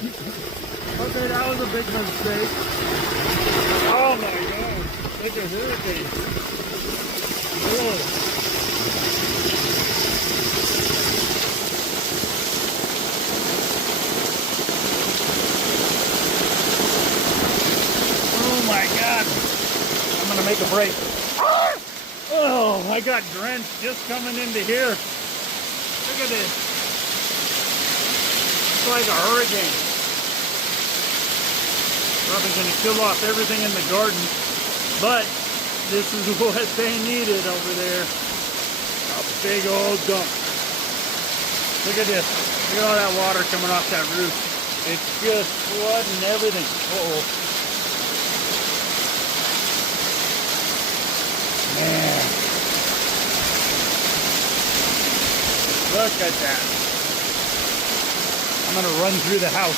Okay, that was a big mistake. Oh my god. Look at hurricane. Whoa. Oh my god. I'm gonna make a break. Ah! Oh, I got drenched just coming into here. Look at this. It's like a hurricane. Probably gonna kill off everything in the garden, but this is what they needed over there. A big old dump. Look at this. Look at all that water coming off that roof. It's just flooding everything. Uh-oh. Man. Look at that. I'm gonna run through the house.